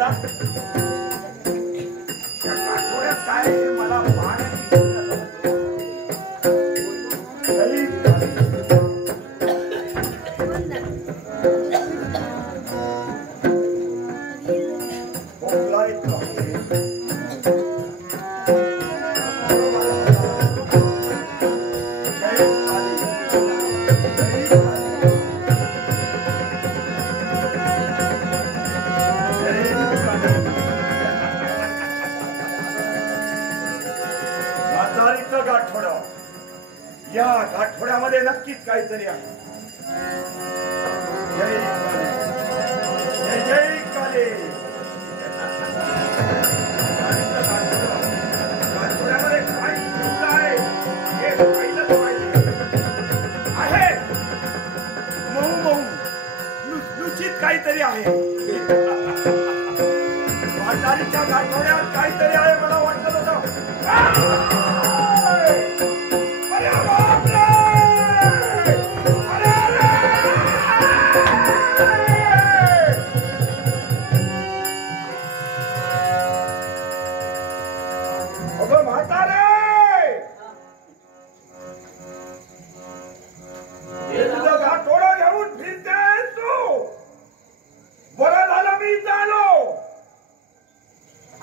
मला काय मला या आठवड्यामध्ये नक्कीच काहीतरी आहे. जय जय जय काले. आठवड्यामध्ये काय आहे हे पाहिलंच पाहिजे. आहे मऊ मऊ लुसलुसीत काहीतरी आहे. म्हातारीच्या आठवड्यात काहीतरी आहे मला वाटत होतं.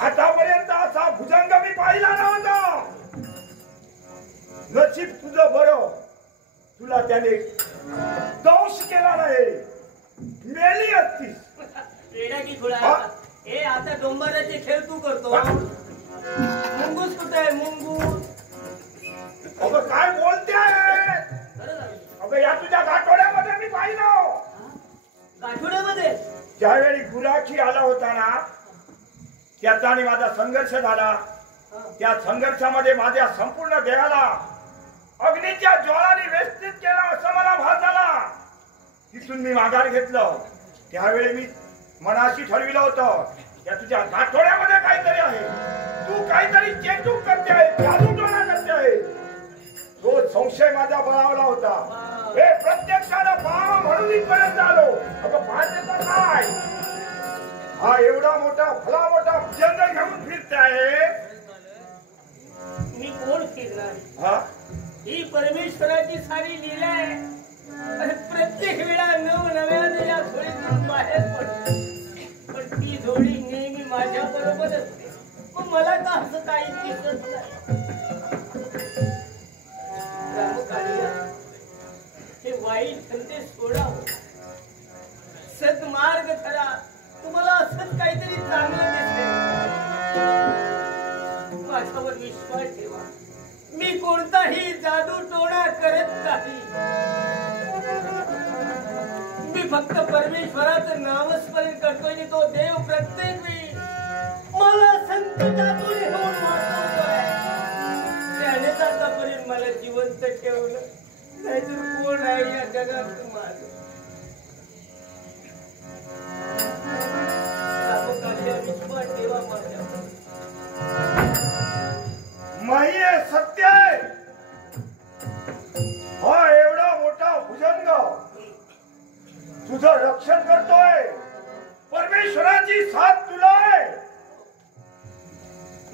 आतापर्यंत असा भुजंग मी पाहिला नव्हता. नशीब तुझं बरं, तुला त्याने दंश केला नाही. मेली असतीस. हे आता डोंबराचे खेळ तू करतो. मुंगूस कुठे आहे? मुंगूस अगं काय बोलते आहे? अगं या तुझ्या गाठोड्यामध्ये मी पाहिलं. गाठोड्यामध्ये ज्यावेळी गुराखी आला होता ना, त्याचा आणि माझा संघर्ष झाला. त्या संघर्षामध्ये माझ्या संपूर्ण देहाला अग्नीच्या ज्वालाने वेष्टित केला असं मला भास झाला. तिथून मी माघार घेतलं. त्यावेळी मी मनाशी ठरविलं होतं त्या तुझ्या गाठोड्यामध्ये काहीतरी आहे. तू काहीतरी चेटूक करते आहे, जादूटोणा करते आहे. तो संशय माझा बळावला होता. हे प्रत्यक्षानं पाहावं म्हणून इथपर्यंत आलो. अगं पाहते तर काय, हा एवढा मोठा भला मोठा भुजंग घेऊन फिरते आहे. मी कोण फिरणार? हा ही परमेश्वराची सारी लीला आहे. प्रत्येक वेळा नवनव्याने या झोळीतून बाहेर पडते. पण ती झोळी नेहमी माझ्या बरोबर असते. मग मला का असं काही दिसत नाही? हे वाईट धंदे सोडावं, सद्मार्ग धरा. तुम्हाला असंच काहीतरी चांगलं दिसते. माझ्यावर विश्वास ठेवा. मी कोणताही जादू टोणा करत नाही. मी फक्त परमेश्वराचं नामस्मरण करतोय आणि तो देव प्रत्येक वेळी मला संकटातून घेऊन वाचवतोय. त्यानेच आतापर्यंत मला जिवंत ठेवलं. नाहीतर कोण आहे या जगात माझं? माही सत्य आहे. हा एवढा मोठा भुजंग तुझं रक्षण करतोय. परमेश्वराची साथ तुला आहे.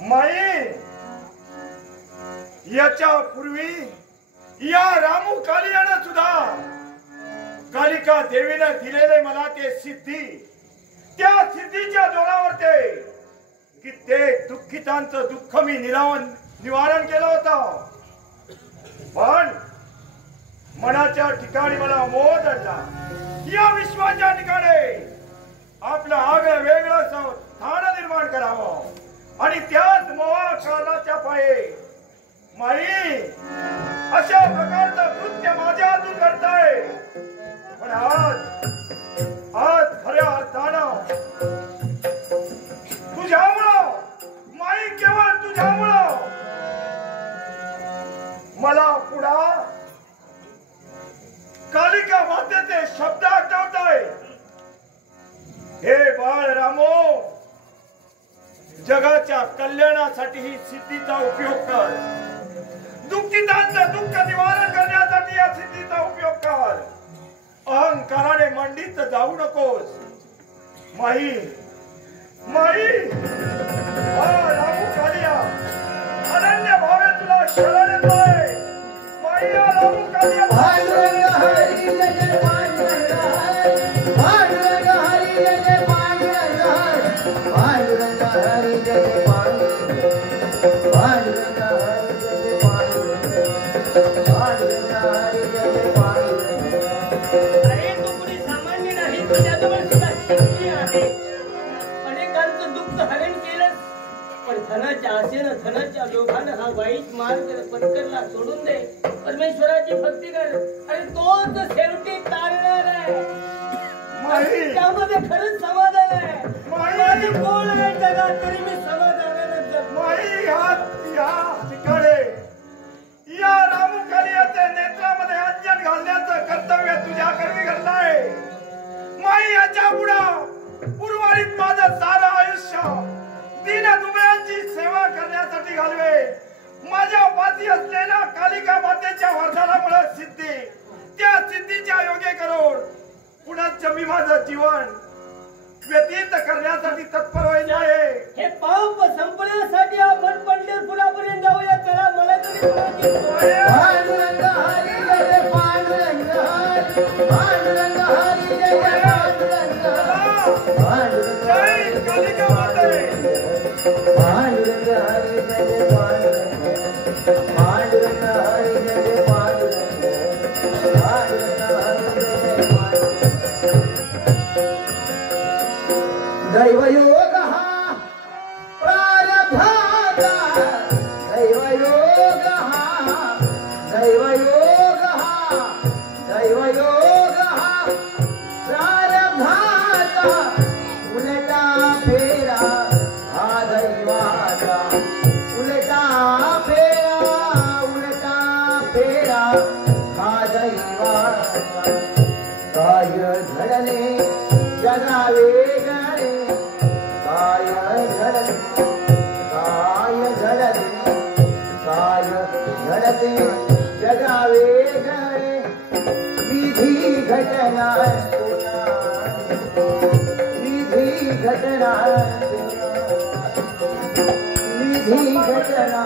माई याच्या पूर्वी या रामू कालियानं सुद्धा कालिका देवीनं दिलेले मला ते सिद्धी, त्या सिद्धीच्या जोरावर ते कित्येक दुःखितांचं दुःख मी निवारण केलं होतं. पण मनाच्या ठिकाणी मला मोह धरला. या विश्वाच्या ठिकाणी आपलं आगळं वेगळं स्थान निर्माण करावं आणि त्याच मोहाकालाच्या पायी माई अशा प्रकारचं कृत्य माझ्या हातून करताय. पण आज खऱ्या अर्थानं तुझ्यामुळं माई, केवळ तुझ्यामुळं मला पुढा कालिका मातेचे शब्द आठवत आहे. हे बाळ रामो, जगाच्या कल्याणासाठी ही सिद्धीचा उपयोग कर. दुःखितांचं दुःख निवारण करण्यासाठी या सिद्धीचा उपयोग कर. अहंकाराने मंडीत जाऊ नकोस. माई, माई हा रामू कालिया अनन्य भावे तुला शरण येतोय माई हा रामू कालिया पांडुरंग हरी जय पांडुरंग हरी पांडुरंग हरी जय पांडुरंग हरी पांडुरंग हरी जय पांडुरंग पांडुरंग हरी जय पांडुरंग पांडुरंग हरी जय पांडुरंग अरे तू कुणी सामान्य नाही तुझ्याजवळ सुद्धा शक्ती आहे अनेकांचं दुःख हरण केलंस पण धनाच्या आशेनं धनाच्या लोभानं हा वाईट मार्ग पत्करला सोडून दे परमेश्वराची भक्ती कर आणि तोच शेवटी तारणार आहे माई त्यामध्ये खरंच समाधान आहे माई. माझी कोण आहे जगात तरी मी समाधानानं जगतो. माई या ठिकाणी या रामू कालियाच्या नेत्रामध्ये अंजन घालण्याचं कर्तव्य तुझ्या कर्मी घडलंय माई याच्या पुढं उर्वरित माझं सारं आयुष्य दीन दुबळ्यांची सेवा करण्यासाठी घालवे माझ्या पाठी असलेल्या कालिका मातेच्या वरदानामुळे सिद्धी त्या सिद्धीच्या योगे करून पुढे मी माझं जीवन व्यतीत करण्यासाठी तत्पर व्हायचे आहे हे पाप संपण्यासाठी आपण पंढरपुरापर्यंत जाऊया चला मला तरी कोणाची सोय आहे. पांडुरंग हरी जय पांडुरंग हरी पांडुरंग हरी जय पांडुरंग पांडुरंग जय कालिका माते पांडुरंग हरी जय पांडुरंग पांडुरंग हरी जय पांडुरंग पांडुरंग हरी जय पांडुरंग दैवयोग हा प्रारब्धाचा दैवयोग हा दैवयोग हा दैवयोग हा प्रारब्धाचा उलटा फेरा हा दैवाचा उलटा फेरा हा दैवाचा काय घडले जगावे गणे काय घडले जगावे गणे विधी घटना विधी घटना विधी घटना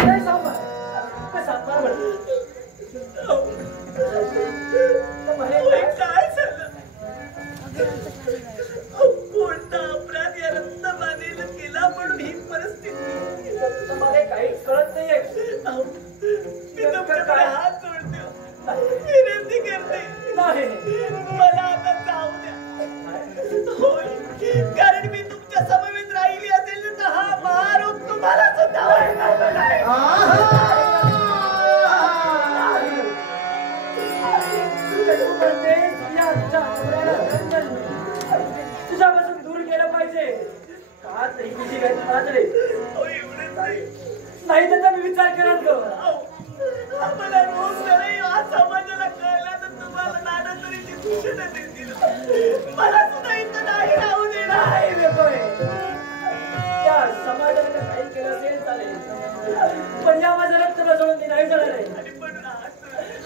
काय सांभाळ काय सांभाळ म्हणतो काय झालं कोणता अपराध या रत्नबानेला केला म्हणून ही परिस्थिती मला काही कळत नाहीये मी तुमच्याकडे हात जोडतो विनंती करते नाही मला आता जाऊ द्या होय कारण मी तुमच्या समवेत राहिली असेल तर हा महारोग तुम्हाला सुद्धा व्हायला नाही तुझ्यापासून दूर केलं पाहिजे का नाही त्याचा मी विचार करत मला रोज या समाजाला कळला तर तुम्हाला नाना तरी सूचना देतील मला सुद्धा इथं नाही राहू देणार त्या समाजाला काही केलं असेल चालेल पण या माझ्या रक्त बसवून मी नाही जाणार आहे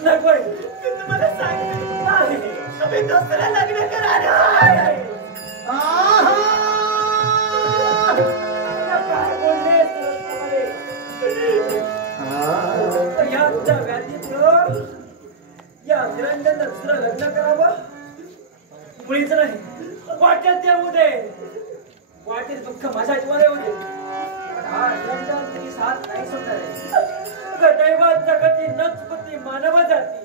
नकोय मी तुम्हाला सांगते नाही तुम्ही दुसरं लग्न करा काय बोलले या व्याधीमुळं या निरंजन दुसरं लग्न करावं मुळीच नाही वाट्यात येऊ दे वाटेत दुःख माझ्या जीवाला येऊ दे हा निरंजन तुझी साथ नाही समजणार दैवात जगती नचपती मानव जाती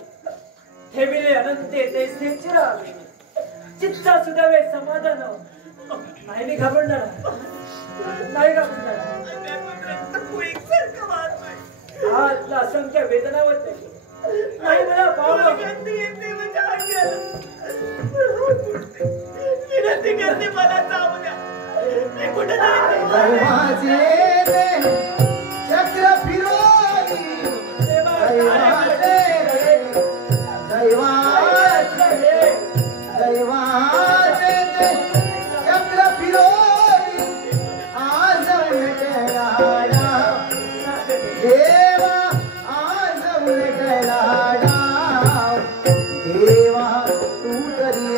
ठेविले अनंते ते चिरावे चित्ता सुधावे समाधान नाही मी घाबरणार नाही घाबरणार आजला असंख्य वेदना होते नाही मला पावलं विनंती करते मला जाऊ द्या मी कुठे चक्र फिरोनी दैवाचे चक्र फिरोनी आज उलटला देवा आज उलटला देवा तू तरी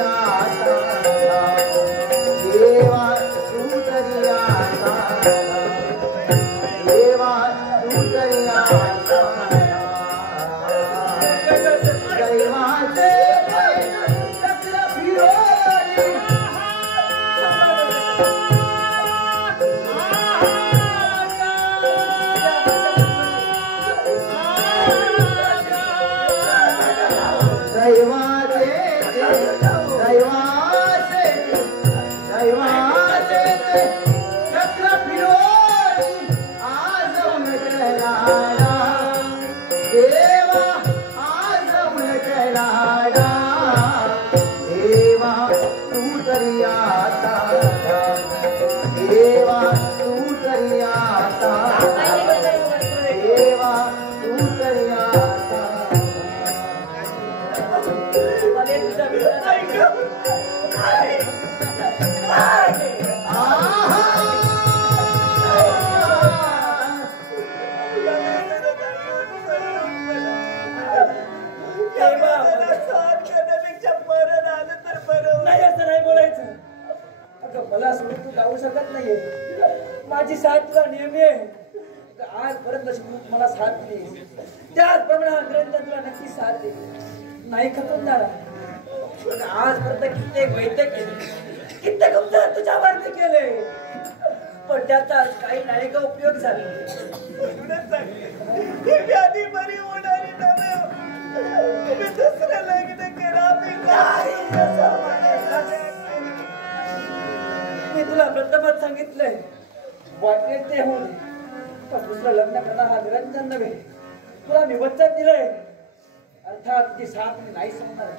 तरी आता देवा तू तरी आता देवा तू तरी आता मला सोडून तू जाऊ शकत नाहीये. माझी साथ तुला नेहमी आहे. आजपर्यंत मला साथ दिली त्याचप्रमाणे आजपर्यंत तुला नक्की साथ दिली नाही खपून जाणार. पण आजपर्यंत कित्येक वैद्यक केले कित्येक उपचार तुझ्यावरती केले पण त्याचा काही नाही का उपयोग झाला. व्याधी बरी होणारी नव्हे तुम्ही दुसरं लग्न करा. मी तुला प्रथमच सांगितलंय वाटेल ते होऊन पण दुसरं लग्न करणार हा निरंजन नव्हे. तुला मी वचन दिलंय अर्थात ती साथ मी नाही सांगणार.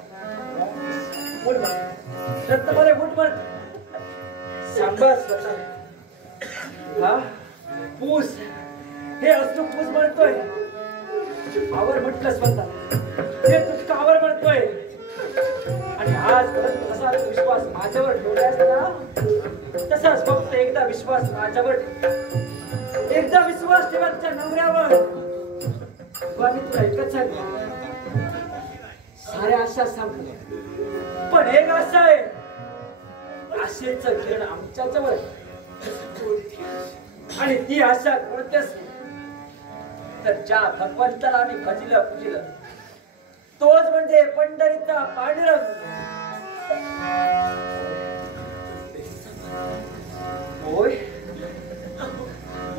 रत्नमाले उठ म्हण सांबस हा पूस हे असू पूस म्हणतोय आवर म्हटलंच म्हणतात हे तुझं आवर म्हणतोय आणि आजपर्यंत कसा विश्वास माझ्यावर ठेवलायस ना तसाच फक्त एकदा विश्वास माझ्यावर एकदा विश्वास ठेवायच्या नवऱ्यावर मी तुला एकच सांगितलं साऱ्या आशा सांगतो पण एक आशा आहे आशेचं किरण आमच्या जवळ आणि ती आशा कोणत्याच तर ज्या भगवंताला आम्ही भजिलं पूजिलं तोच म्हणजे पंढरीचा पांडुरंग. होय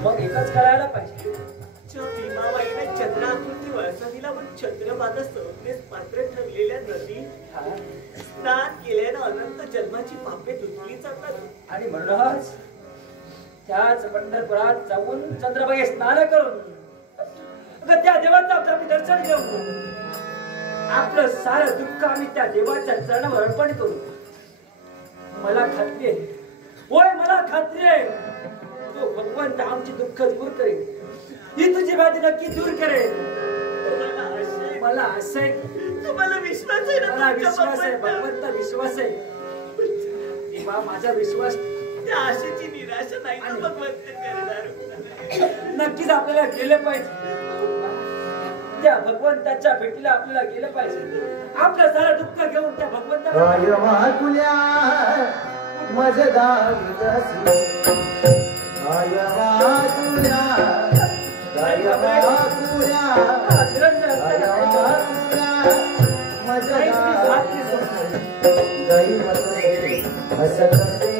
मग एकच करायला पाहिजे. भीमाबाईने चंद्राकृती वळसा पण चंद्रभागा संज्ञेस पात्र ठरलेल्या नदी स्नान केल्यानं अनंत जन्माची पापे धुतली जातात आणि म्हणूनच त्याच पंढरपुरात जाऊन चंद्रभागे स्नान करून त्या देवाचं आम्ही दर्शन घेऊ. आपलं सारं दुःख आम्ही त्या देवाच्या चरणावर अर्पण करू. मला खात्री आहे होय मला खात्री आहे तो भगवंत आमची दुःख दूर करेल. ही तुझी बाधी नक्की दूर करेल. मला आशा आहे तुम्हाला विश्वास आहे ना. मला विश्वास आहे भगवंत विश्वास आहे तेव्हा माझा विश्वास त्या आशेची निराशा नाही ना भगवंत करणार. नक्कीच आपल्याला गेलं पाहिजे त्या भगवंताच्या भेटीला आपल्याला गेलं पाहिजे. आपलं सारं दुःख घेऊन त्या भगवंताला माकुल्या मज गावितसी माकुल्या मज गावितसी हसतसे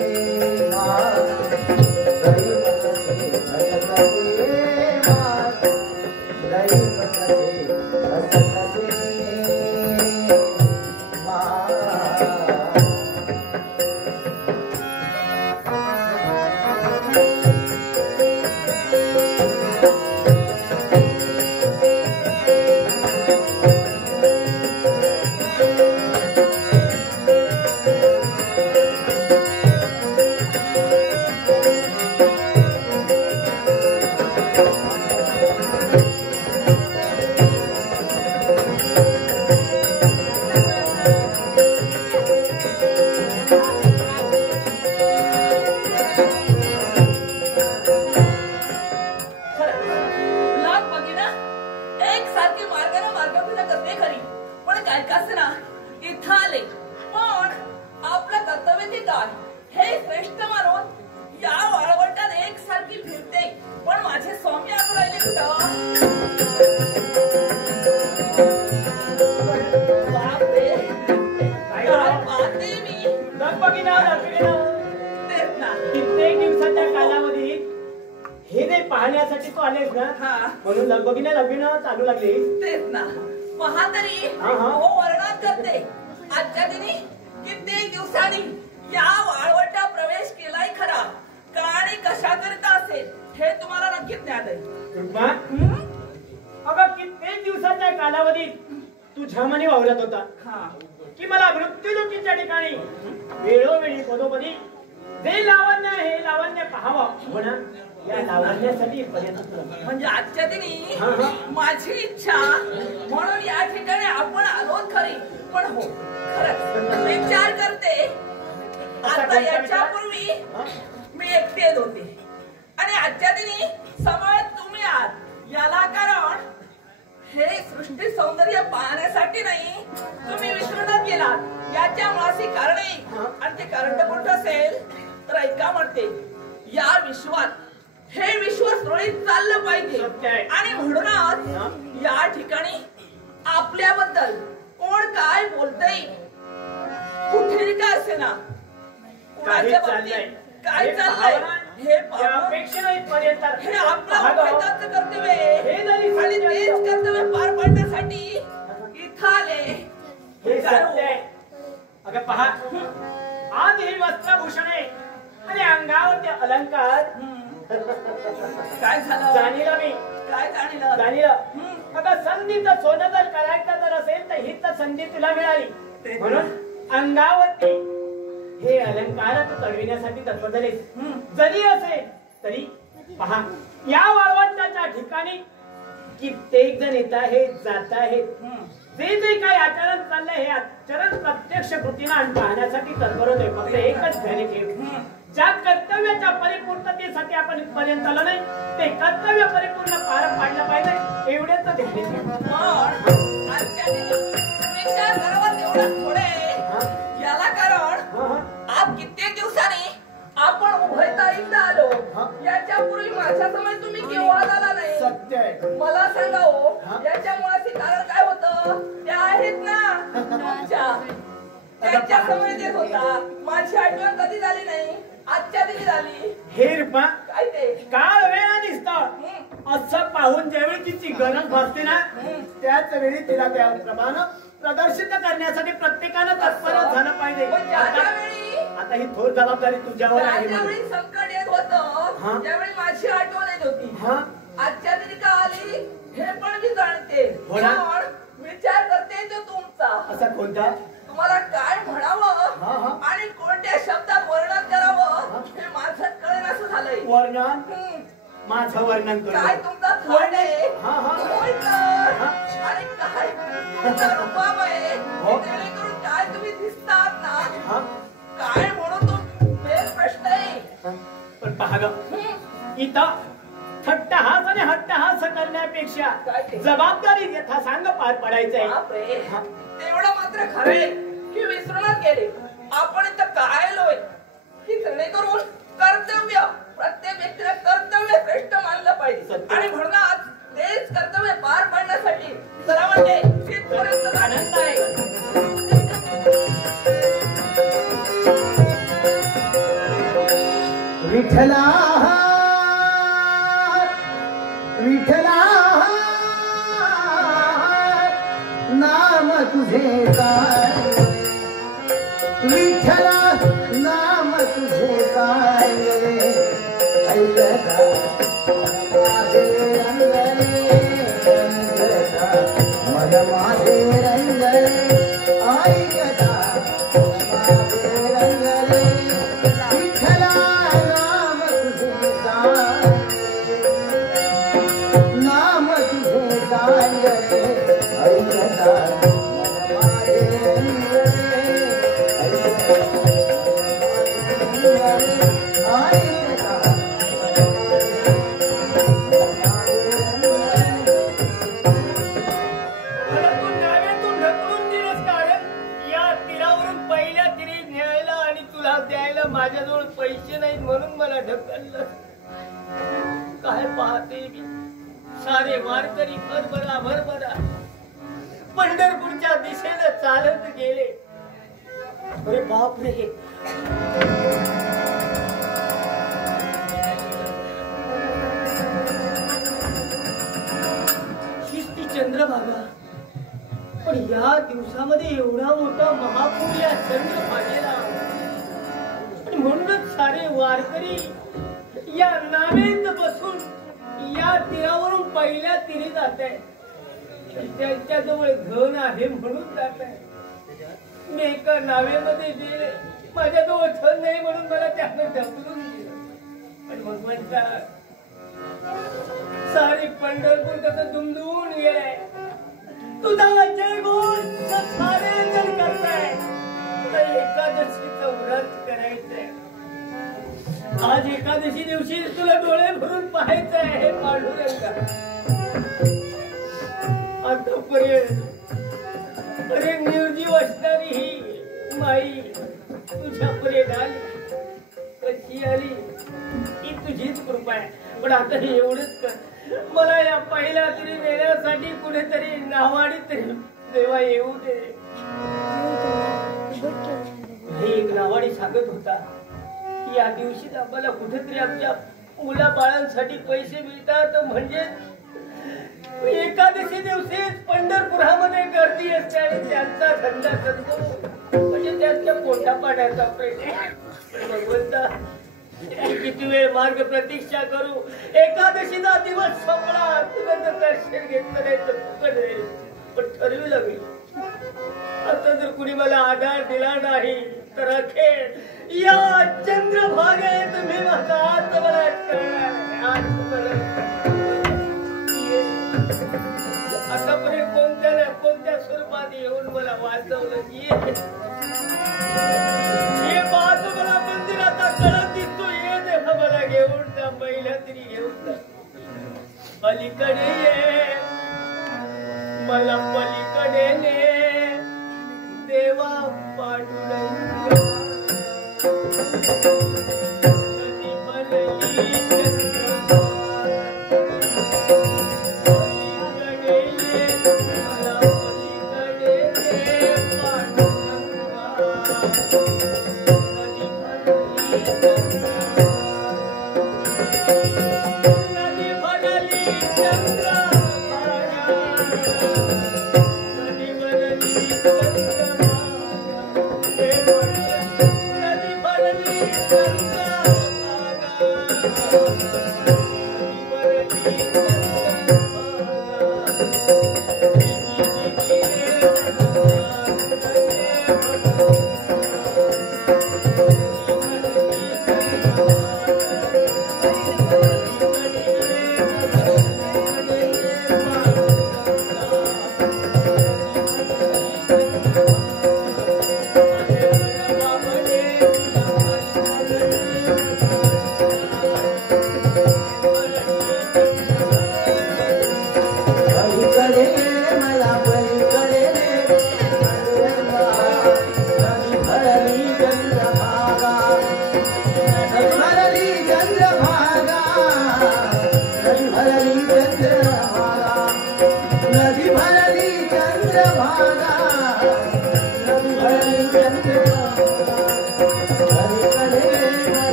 कित्येक दिवसाच्या कालावधीत हे जे पाहण्यासाठी तू आलेस ना म्हणून लगबगीने लग्न चालू लागले. तेच ना पहा तरी वर्णन करते आजच्या दिनी कित्येक दिवसांनी या वाळवंटात प्रवेश केलाय खरा का आणि कशा करता असेल हे तुम्हाला नक्कीच ज्ञात आहे. अगं कित्येक दिवसाच्या कालावधीत तुझ्या मने वावरत होता की मला मृत्यूलोकीच्या ठिकाणी वेळोवेळी पदोपदी जे लावण्य हे लावण्य पाहावं म्हणा या लावण्यासाठी म्हणजे आजच्या दिनी माझी इच्छा म्हणून या ठिकाणी आपण आलोत खरी, पण हो खरंच विचार करते आता याच्यापूर्वी मी एकटेच होते आणि आजच्या दिनी समवेत तुम्ही आहात। याला कारण हे सृष्टी सौंदर्य पाहण्यासाठी नाही, तुम्ही विसरूनच गेलात याच्या मुळाशी कारण आहे। आणि ते कारण कोणतं असेल तर ऐका म्हणते, या विश्वात हे विश्व सुरळीत चाललं पाहिजे आणि म्हणूनच या ठिकाणी आपल्याबद्दल कोण काय बोलतंय कुठेही काय असे ना कुणाच्या बाबतीत काय चाललंय हे हे आपलं प्रयत्नाचं कर्तव्य आहे आणि तेच कर्तव्य पार पाडण्यासाठी इथं आले। हे सत्य आहे। अगं पहा, आज ही वस्त्रभूषणे आणि अंगावरचे अलंकार काय झालं जाणीलं मी काय जाणीलं जाणीलं। आता संधीचं सोनं जर करायचं जर असेल तर हीच संधी तुला मिळाली म्हणून अंगावरती हे अलंकार चढविण्यासाठी तत्पर झालेस। जरी असेल तरी पहा, या वाळवंटाच्या ठिकाणी कित्येक जण येत आहेत जात आहेत, जे जे काही आचरण चाललंय हे आचरण प्रत्यक्ष कृतीनं आणि पाहण्यासाठी तत्पर होते। फक्त एकच ध्यानी ठेव, ज्या कर्तव्याच्या परिपूर्णतेसाठी आपण इथपर्यंत आलो नाही ते कर्तव्य परिपूर्ण पार पाडलं पाहिजे एवढेच ध्यानी ठेव। विचार करावा तेवढं थोडे याला कारण आप कित्येक दिवसांनी आपण उभयता इथं आलो, याच्यापूर्वी माझ्या समोर तुम्ही केव्हा आला नाही। सत्य आहे। मला सांगा हो, याच्या मुळाशी कारण काय होतं ते आहेत ना तुमच्या त्यांच्या समोर येत होता। माझी आठवण कधी झाली नाही, आजच्या दिवशी झाली। हे रूपा काय ते काळ वेळ आणि स्थळ असं पाहून ज्यावेळी तिची गरज भासते ना त्याच वेळी तिला त्याप्रमाणे प्रदर्शित करण्यासाठी प्रत्येकानं तत्पर झालं पाहिजे। आता ही थोर जबाबदारी तुझ्यावर आहे। ज्यावेळी संकट येत होतं त्यावेळी माझी आठवण येत होती। आजच्या दिवशी का आली हे पण मी जाणते, पण विचार करते तो तुमचा असा कोणता तुम्हाला काय म्हणावं आणि कोणत्या शब्दात वर्णन करावं हे माझं कळेन असं झालंय। वर्णन माझं वर्णन काय तुमचा थोड आहे आणि काय तुमचा रुबाब आहे, जेणेकरून काय तुम्ही दिसतात ना काय म्हणून तो प्रश्न आहे। पण पहा ग, इथं थट्टहास आणि हट्टहास करण्यापेक्षा जबाबदारी यथासांग पार पडायचंय। तेवढं मात्र खरंय की विसरूनच गेले आपण इथं काय आलोय की जेणेकरून कर्तव्य प्रत्येक व्यक्तीला कर्तव्य श्रेष्ठ मानलं पाहिजे आणि म्हणूनच तेच कर्तव्य पार पाडण्यासाठी जरा म्हणजे तिथपर्यंत आनंद आहे। विठला विठला नाम तुझे काय, विठला नाम तुझे काय ऐकता माझे रंगले, ऐकता मन माझे रंगले, ऐकता माझे रंगले, विठला नाम तुझे काय, नाम तुझे काय ऐकता मन माझे रंगले, ऐकता माझ्याजवळ पैसे नाहीत म्हणून मला ढकललं। काय पाहते मी सारे वारकरी भरभरा भरभरा पंढरपूरच्या दिशेला चालत गेले। अरे बापरे, शिस्ती चंद्रभागा, पण या दिवसामध्ये एवढा मोठा महापूर या चंद्रभागेला म्हणूनच सारे वारकरी या नावेत बसून या तीरावरून पहिल्या तीरी जात आहे। त्यांच्याजवळ धन आहे म्हणून जात आहे। मी एका नावेमध्ये गेले, माझ्याजवळ धन नाही म्हणून मला त्यानं ढकलून दिलं. पण भगवंता, सारी पंढरपूर कसं दुमदुमून गेलाय, तुझा जय घोष सारे जण करताय. तुला एकादशीचं व्रत करायचंय. आज एकादशी दिवशी तुला डोळे भरून पाहायचंय. हे पांडुरंगा, आतापर्यंत अरे निर्जीव असणारी ही माई तुझ्यापर्यंत आली, कशी आली ही तुझीच कृपा आहे. पण आता हे एवढंच कर, मला या पहिल्या तरी नेण्यासाठी कुठेतरी नावाडी तरी देवा येऊ दे. एक नावाडी सांगत होता की या दिवशी आम्हाला कुठेतरी आमच्या मुला बाळांसाठी पैसे मिळतात, म्हणजे एकादशी दिवशीच पंढरपुरामध्ये गर्दी असते आणि त्यांचा धंदा करतो, म्हणजे त्यांच्या पोटा पाण्याचा प्रश्न. भगवंता, किती वेळ मार्ग प्रतीक्षा करू, एकादशीचा दिवस संपला, तुझं तर दर्शन घेतलं नाही तर फुकट आहे. पण ठरविलं मी, आता जर कुणी मला आधार दिला नाही तर अखेर या चंद्रभागेत मी माझा आत्मबलात् करणार. आतापर्यंत कोणत्या ना कोणत्या स्वरूपात येऊन मला वाचवलं. हे पाहतो मला मंदिराचा कळत दिसतो, ये देवा मला घेऊन जा, पहिल्या तरी घेऊन जा. पलीकडे ये, मला पलीकडे ने देवा पांडुरंग. नदी बनली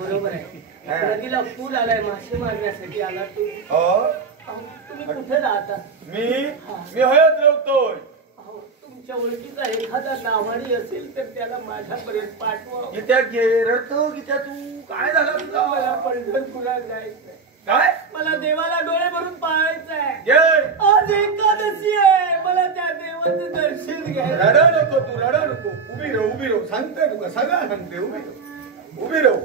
बरोबर आहे. नदीला पूर आलाय, मासे मारण्यासाठी आला तू. तुम्ही कुठे राहता? मी हयत राहतोय. तुमच्या ओळखीचा एखादा नावाडी असेल तर त्याला माझ्यापर्यंत पाठवा. गीत्या घे रडतो. गीत्या तू काय झालं तुझा? मला पंढरपुरात जायचंय. काय? मला देवाला डोळे भरून पाहायचंय. आज एकादशी आहे, मला त्या देवाचं दर्शन घ्यायचं. रडू नको तू, रडू नको. उभी राहू सांगते तुका सगळं सांगते. उभी राहू.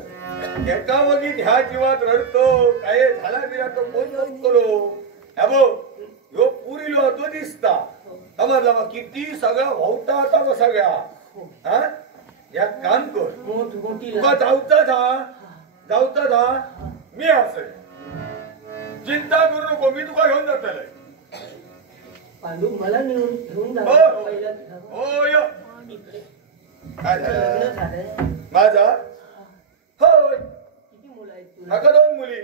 एका वगीत ह्या जीवात रडतो, काय झाला बिरा तो कोण करो. ह्यो पुरीलो होतो दिसता समजला मग किती सगळा वावता होता सगळ्या. हा यात काम कर. तुका जाऊचा था मी असेल. चिंता करू नको, मी तुका घेऊन जातले. पांडू मला घेऊन जा. इकडे काय लग्न झालं झालंय. माझा होय किती मुलं आहेत तुला? अगं 2 मुली.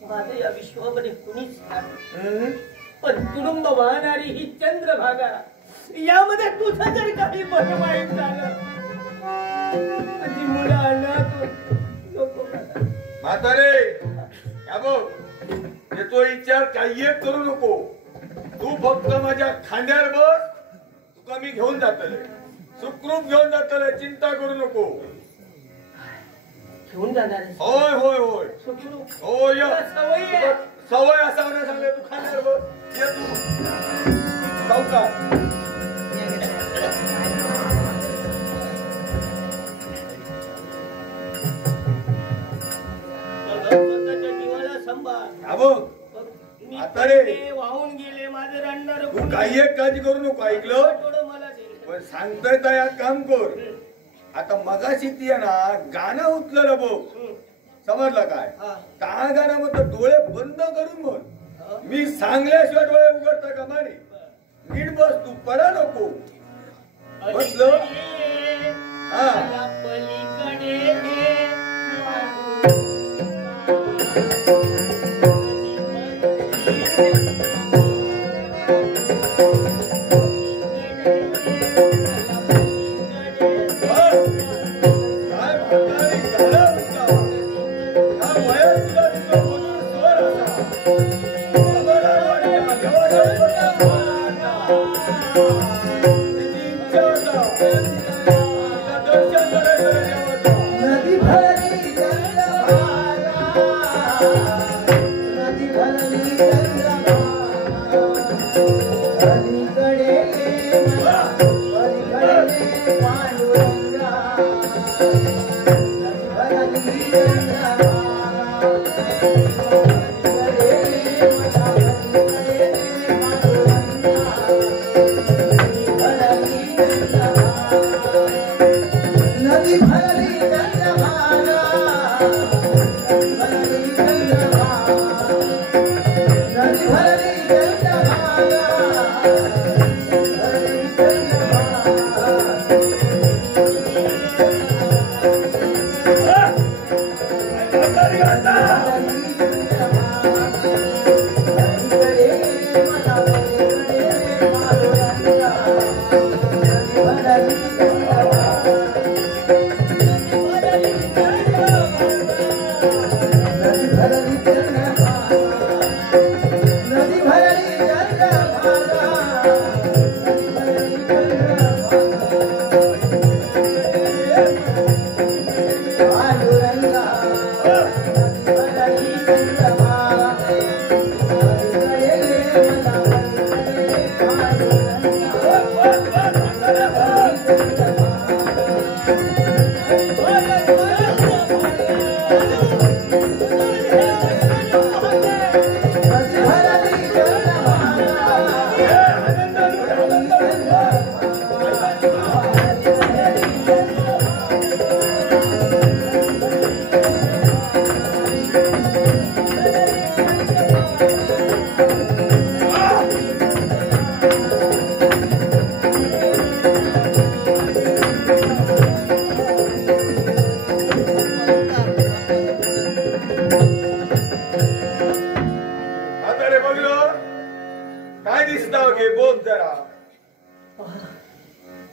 माझं या विश्वामध्ये कुणीच नाही. हम्म. पण तुडुंब वाहणारी ही चंद्रभागा, यामध्ये तुझं जर काही बरं वाईट झालं, माझी मुलं अनाथ नको मला. म्हातारे या बघ तो विचार काही एक करू नको. तू फक्त माझ्या खांद्यावर बस. तुका मी घेऊन जातले, सुखरूप घेऊन जातले, चिंता करू नको. घेऊन जाणार आहेस? होय होय होय सुखरूप? होय य. तुला सवयी आहे. सवय असा होण्या सांगले. तू खांद्यावर बस. ये तू सावकार. स्वतःच्या जीवाला सांभाळ. हा बघ मी आता रे. पडले, वाहून गेले, माझं रडणार तू काही एक काळजी करू नको. ऐकलं? मला दे. पण सांगतोय तर या काम कर. आता मगाशी ती आहे ना गाणं उचलं बघ. समजलं काय? हा. का गाणं म्हणतो डोळे बंद करून म्हण. मी सांगल्याशिवाय डोळे उघडता का मारे. नीट बस तू पडा नको. बसलो? हा. पलीकडे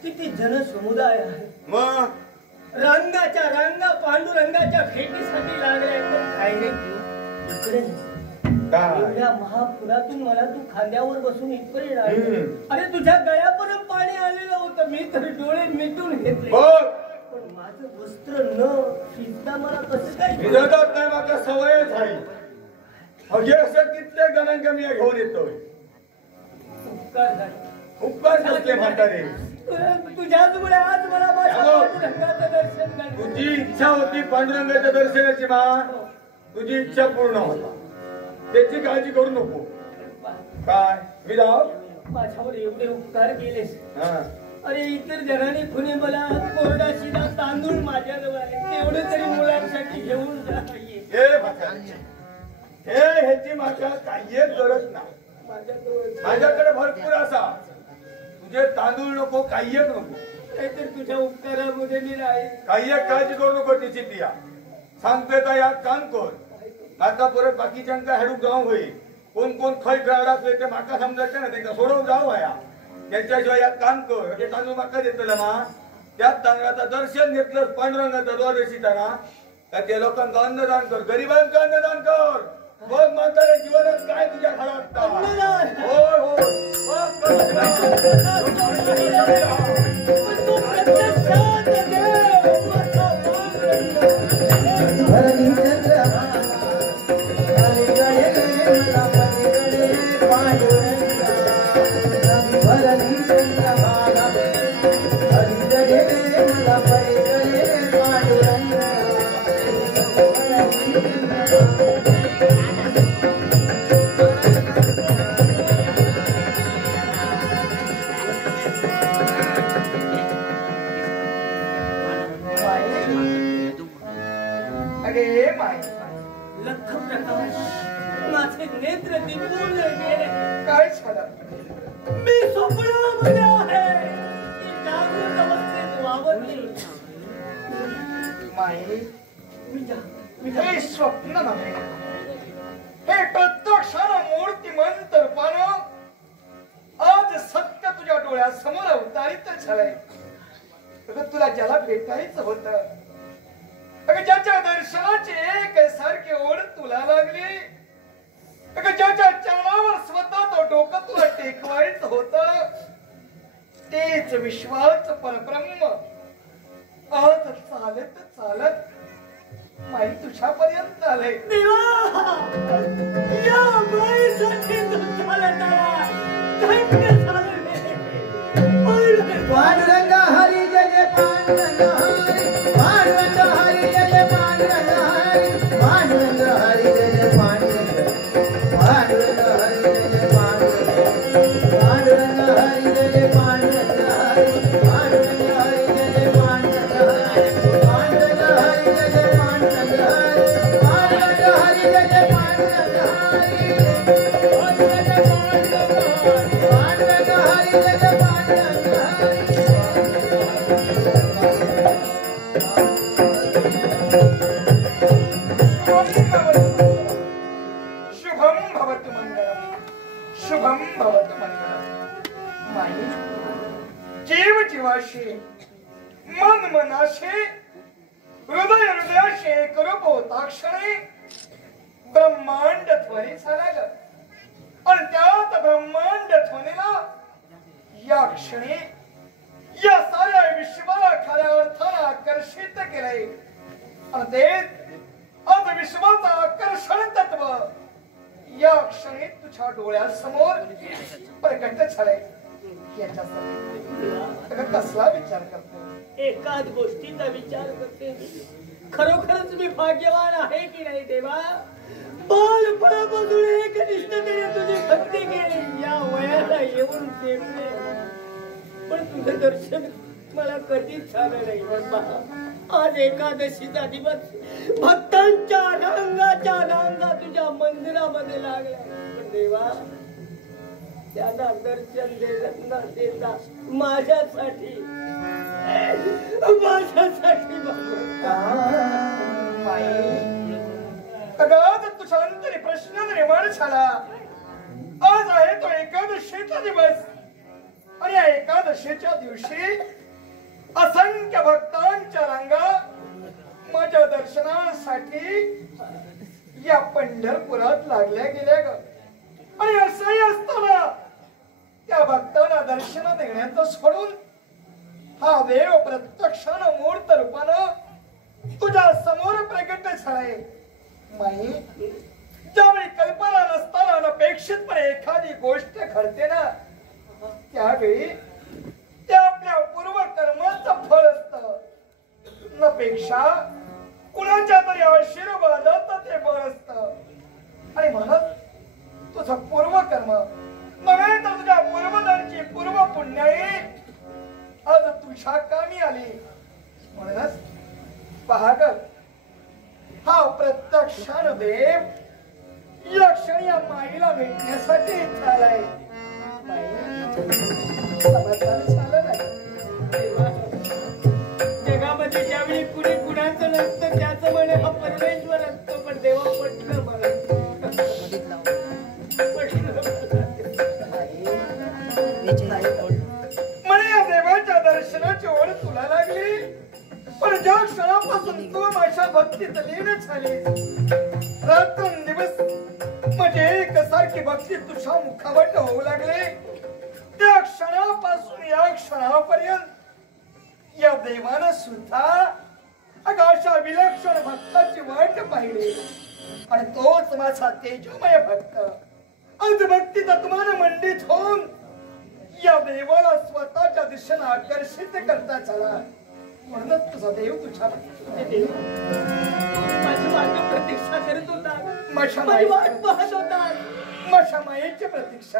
किती जनसमुदाय आहे. मग रंगाच्या रंगा पांडुरंगाच्या भेटीसाठी लागले. काय रे इकडे काय एवढ्या महापुरातून मला तू खांद्यावर बसून इथपर्यंत आली. हम्म. अरे तुझ्या गळ्यापर्यंत पाणी आलेलं होतं. मी तर डोळे मिटून घेतले. बघ पण माझं वस्त्र न शिजता मला कसं काय भिजवतात नाही. माका सवय झाली. अगे असं कित्येक जणांका मी घेऊन येतोय. उपकार झाले. उपकार कसले म्हातारे. तुझ्याचमुळे आज मला माझ्या पांडुरंगाचं दर्शन झालं. तुझी इच्छा होती पांडुरंगाच्या दर्शनाची मा. तुझी इच्छा पूर्ण होता. त्याची काळजी करू नको. काय मी जाऊ माझ्यावर एवढे उपकार केलेस. हा अरे इतर जणांनी कुणी मला कोरडा शिदा तांदूळ माझ्याजवळ आहे. तेवढं तरी मुलांसाठी घेऊन जा. हे म्हातारे हे ह्याची माका काही गरज नाही. माझ्याजवळ माझ्याकडे भरपूर असा. तुझे तांदूळ नको, काही एक नको, नाहीतर तुझ्या उपकारामध्ये मी राहील. काही एक काळजी करू नको तिची पिया. सांगतोय का यात काम कर. माका परत बाकीच्यांका हेडूक जाऊ होईल. कोण कोण खय खेळाडाक ते माका समजायचं ना, त्यांना सोडवून जाऊ वया. त्यांच्याशिवाय यात काम कर. ते तांदूळ माका देतलं ना, त्यात तांदळाचं दर्शन घेतलं पांडुरंगाचा द्वादशीचा ना, तर त्या लोकांना अन्नदान कर, गरिबांना अन्नदान कर. बघ म्हाताऱ्या जीवनात काय तुझ्या घरात. होय होय लख प्रकाश माझे नेत्र दिपून गेले. काय झालं? मी स्वप्नामध्ये आहे. मी जागृत अवस्थेत वावरली. माई, मी हे स्वप्न नव्हे, हे प्रत्यक्षानं मूर्तिमंत रूपानं आज सत्य तुझ्या डोळ्यासमोर अवतारित झालंय. तुला ज्याला भेटायचं होतं, ज्याच्या दर्शनाची एक सारखी ओढ तुला लागली, ज्याच्या चरणावर स्वतः तो डोकं तुला टेकवायचं होतं, तेच विश्वाच परब्रह्म आज चालत चालत माई तुझ्यापर्यंत आले. या बाईसाठी तू चालत आला. धन्य झाले. पांडुरंग हरी जय पांडुरंग हरी, पांडुरंग हरी जय पांडुरंग हरी, पांडुरंग हरी जय पांडुरंग, पांडुरंग हरी जय पांडुरंग, पांडुरंग हरी जय पांडुरंग हरी, पांडुरंग हरी जय पांडुरंग हरी, पांडुरंग हरी जय पांडुरंग हरी, पांडुरंग हरी जय पांडुरंग हरी, पांडुरंग हरी जय पांडुरंग हरी. शुभम भवतु मंगलम, शुभम भवतु मंगलम. माई, जीव जीवाशी, मन मनाशी, हृदय हृदयाशी एकरूप होता क्षणी ब्रह्मांड ध्वनी झाला ग. आणि त्यात ब्रह्मांड ध्वनीला या क्षणी या साऱ्या विश्वाला खऱ्या अर्थानं आकर्षित केलंय. आणि ते आज विश्वाचं आकर्षण तत्व या क्षणी तुझ्या डोळ्यासमोर प्रकट झालंय. याच्यासाठी कसला विचार करतो? एकाच गोष्टीचा विचार करते. खरोखरच मी भाग्यवान आहे की नाही देवा? बालपणापासून एक निष्ठेने तुझी भक्ती केली, या वयाला येऊन टेकले, पण तुझं दर्शन मला कधीच झालं नाही. आज एकादशीचा दिवस भक्तांच्या रांगाच्या रांगा तुझ्या मंदिरामध्ये लागल्या, पण देवा त्यांना दर्शन देता देता माझ्यासाठी अगं तुझ्या अंतरी प्रश्न निर्माण झाला. आज आहे तो एकादशीचा दिवस, आणि या एकादशीच्या दिवशी असंख्य भक्तांच्या रांगा माझ्या दर्शनासाठी या पंढरपुरात लागल्या गेल्या ग. आणि असंही असताना त्या भक्तांना दर्शन देण्याचं सोडून हा देव प्रत्यक्षानं मूर्त रूपानं तुझ्या समोर प्रगट झालाय. माई, ज्यावेळी कल्पना नसताना अनपेक्षितपणे एखादी गोष्ट घडते ना, त्यावेळी ते आपल्या पूर्वकर्माचं फळ असतं. नपेक्षा कुणाच्या तरी आशीर्वादाचं ते बळ असतं. आणि म्हणत तुझं पूर्वकर्म नव्हे तर तुझ्या पूर्वजांची पूर्व पुण्याई आज तुझ्या कामी आली. म्हणूनच पहा ग, हा प्रत्यक्षानं देव या क्षणी या माईला भेटण्यासाठी झालाय. माई, भक्तीत लीन झाले. रात्रंदिवस म्हणजे एकसारखी भक्ती तुझ्या मुखावट होऊ लागले. त्या क्षणापासून या क्षणापर्यंत या देवानं सुद्धा अशा विलक्षण भक्ताची वाट पाहिली. आणि तोच माझा तेजोमय भक्त आज भक्ती तत्वानं मंडित होऊन या देवाला स्वतःच्या दिशेनं आकर्षित करता चला. म्हणूनच तुझा देव तुझ्या माझी वाट प्रतीक्षा करत होता. माझ्या माझी वाट पाहत होता. माझ्या मायेची प्रतीक्षा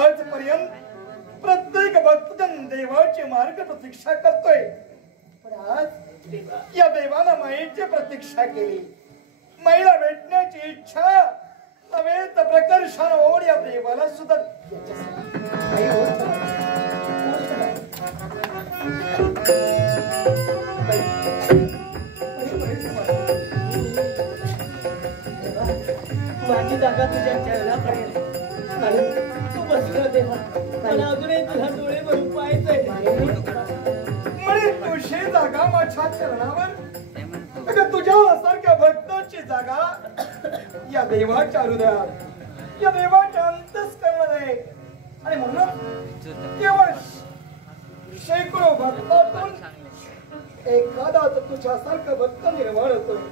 आजपर्यंत प्रत्येक भक्तजन देवाची मार्ग प्रतीक्षा करतोय. पण आज या देवानं मायेची प्रतीक्षा केली. माईला भेटण्याची इच्छा नव्हे तर प्रकर्षानं ओढ या देवाला सुद्धा माझी जागा तुझ्या चरणाकडे आणि तू बसला देवा. मला अजूनही तुझ्या डोळे भरून पाहायचंय. म्हणे तुझी जागा माझ्या चरणावर. तुझ्या सारख्या भक्ताची जागा या देवाच्या हृदयात या देवाच्या अंतःकरणात आहे. आणि म्हणून केवळ शेकडो भक्तातून एखादाच तुझ्यासारखा भक्त निर्माण होतोय.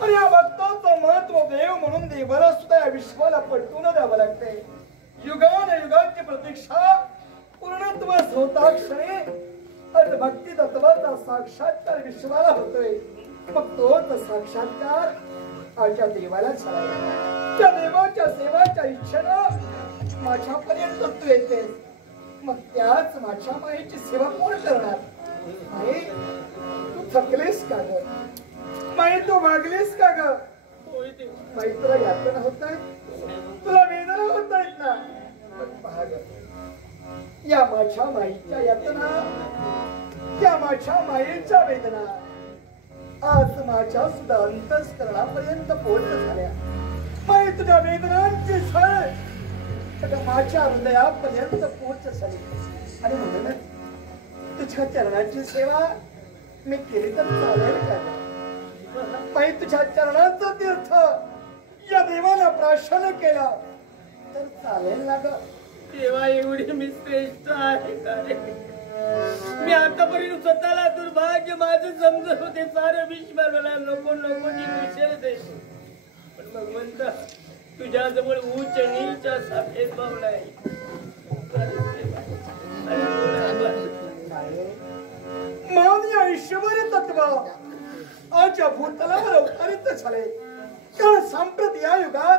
आणि या भक्ताचं महत्व देव म्हणून देवाला सुद्धा या विश्वाला पटवून द्यावं लागते. युगानुयुगाची प्रतीक्षा पूर्णत्वास होता क्षणी भक्ती तत्वाचा साक्षात्कार विश्वाला होतोय. मग तोच साक्षात्कार आजच्या देवाला झाला. त्या देवाच्या सेवाच्या इच्छेनं माझ्यापर्यंत तू येते. मग त्याच माझ्या माईची सेवा कोण करणार. माई तू थकलीस का ग. माई तू भागलीस का ग. माई तुला यातना होत नाही. तुला वेदना होत नाहीत ना. पहा ग या माझ्या माईच्या यातना या माझ्या माईच्या वेदना आज माझ्या सुद्धा अंतःकरणापर्यंत पोहोच झाल्या. माई तुझ्या वेदनांची झळ माझ्या हृदयापर्यंत पोहोच झाली. आणि म्हणूनच तुझ्या चरणाची सेवा मी केली तर चालेल का. माई तुझ्या चरणाचा तीर्थ या देवाला प्राशन केला तर चालेल ना ग. देवा एवढी मी श्रेष्ठ आहे का रे. मी आतापर्यंत स्वतःला दुर्भाग्य माझं समजत होते. सारे विश्व मला नको नको विषय दे. पण भगवंता तुझ्याजवळ उच्च नीच असा भेदभाव नाही. माझे ईश्वर तत्व आज भूतलावर अवतरित झाले. कारण सांप्रत या युगात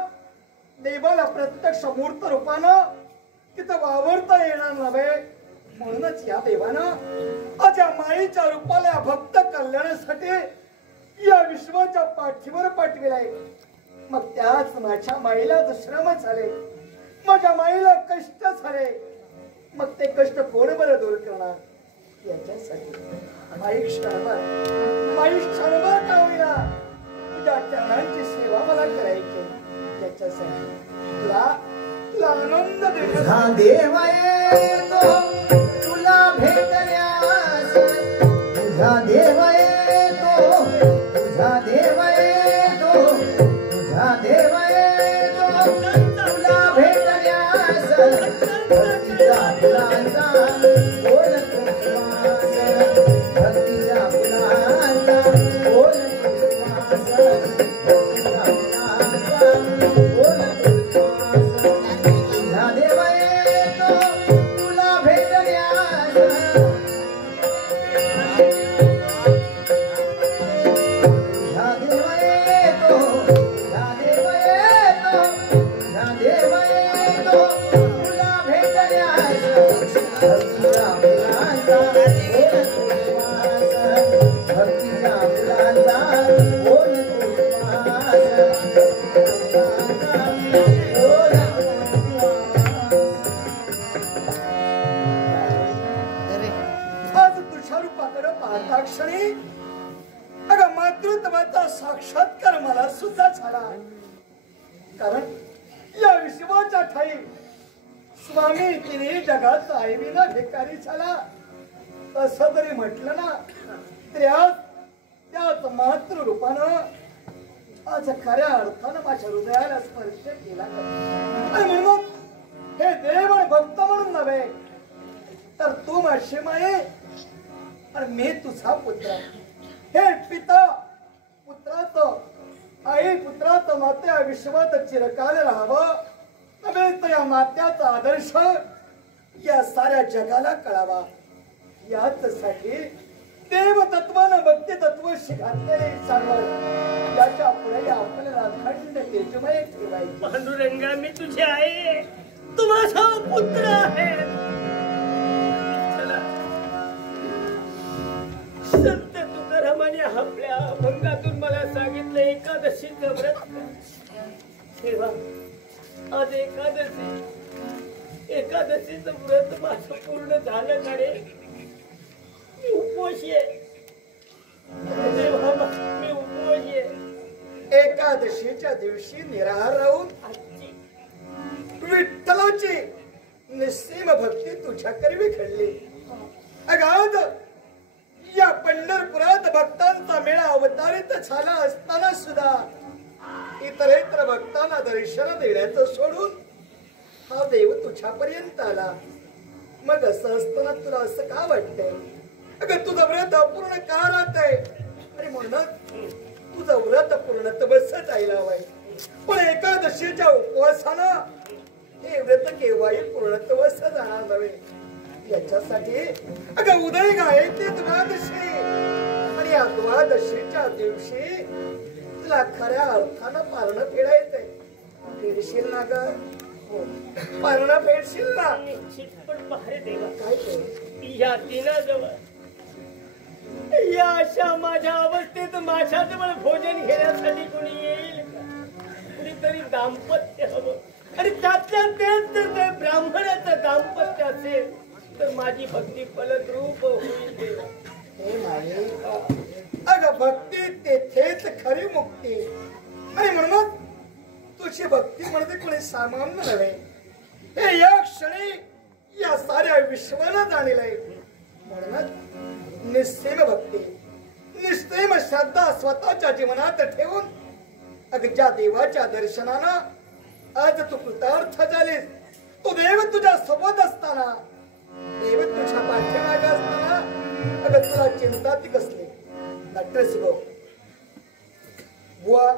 देवाला प्रत्यक्ष मूर्त रूपानं तिथं वावरता येणार नव्हे. म्हणूनच या देवानं आज या माईच्या रूपाला भक्त कल्याणासाठी या विश्वाच्या पाठीवर पाठविलाय. मग त्याच माझ्या माईला दुश्रम झाले. माझ्या माईला कष्ट झाले. मग ते कष्ट कोण बरं दूर करणार. याच्यासाठी माई क्षणभर का होईना तुझ्या चरणांची सेवा मला करायची. याच्यासाठी तुला आनंद तुझा देव येतो तुला भेटण्यास. तुझा देव येतो तुझा देव येतो तुझा देव येतो तुला भेटण्यास. भक्तीच्या फुलांचा बोल कुसुमास. भक्तीच्या फुलांचा बोल कुसुमास. भक्तीच्या फुलांचा बोल कुसुमास. तुझा देव येतो तुला भेटण्यास. तुझा देव येतो तुझा देव येतो तुझा देव येतो तुला भेटण्यास. भक्तीच्या फुलांचा बोल कुसुमास. भक्तीच्या फुलांचा बोल कुसुमास. आज तुझ्या रूपाकडे पाहता क्षणी अगं मातृत्वाचा साक्षात्कार मला सुद्धा झाला. कारण या विश्वाच्या ठाई स्वामी तिने जगाचा आईविना भिकारी झाला असं जरी म्हटलं ना तरी आज त्या त्याच मातृ रूपानं आज खऱ्या अर्थानं माझ्या हृदयाला स्पर्श केला. आणि म्हणून हे देव आणि भक्त म्हणून नव्हे तर तू माझी माये आणि मी तुझा पुत्र. हे पिता पुत्राचं, आई पुत्राचं नाते या विश्वात चिरकाल राहावं नव्हे तर या नात्याचा आदर्श या साऱ्या जगाला कळावा. याचसाठी देवतत्वानं भक्ती तत्व घातलेले चालवण याच्या पुढे आपल्याला अखंड तेजमय ठेवायचे. पांडुरंगा मी तुझे आहे, तू माझा पुत्र आहे. संत तुकारामाने आपल्या अभंगातून मला सांगितलं एकादशीचं व्रत. तेव्हा आज एकादशीचं व्रत माझं पूर्ण झालं का रे? मी उपवासी आहे. मी उपवासी आहे. एकादशीच्या दिवशी निराहार राहून विठ्ठलाची निस्सीम भक्ती तुझ्याकडे विखडली. अगाध या पंढरपुरात भक्तांचा मेळा अवतारित झाला असताना सुद्धा इतरेतर भक्तांना दर्शन देण्याचं सोडून हा देव तुझ्यापर्यंत आला. मग असं असताना तुला असं का वाटतंय? अगं तुझं व्रत अपूर्ण का राहतंय? आणि म्हणून तुझं व्रत पूर्णत्वच जायला हवंय. पण एकादशीच्या उपवासानं हे व्रत केव्हाही पूर्णत्वच जाणार नव्हे. याच्यासाठी अगं उदय गायते द्वादशी आणि या द्वादशीच्या दिवशी तुला खऱ्या अर्थानं पारणं फेडायचंय. फेडशील ना ग? पारणं फेडशील ना? पण पहारे देवा, काय ते या दिनाजवळ या अशा माझ्या अवस्थेत माझ्याजवळ भोजन घेण्यासाठी कोणी येईल का? कुणीतरी दाम्पत्य हवं. आणि त्यातल्या तेच जर ते ब्राह्मणाचं दाम्पत्य असेल तर माझी भक्ती फलद्रूप होईल देवा. हे नाही अगं भक्ती तेथेच खरी मुक्ती. आणि म्हणून तुझी भक्ती म्हणजे कोणी सामान्य नव्हे. हे या क्षणी या साऱ्या विश्वाला जाणील आहे. म्हणूनच निस्सीम भक्ती, निस्सीम श्रद्धा स्वतःच्या जीवनात ठेवून अगं ज्या देवाच्या दर्शनानं आज तू कृतार्थ झालीस. तो देव तुझ्या सोबत असताना, देव तुझ्या पाठीमागे असताना अगं तुला चिंता ती कसली? डॉक्टर शिव बुवा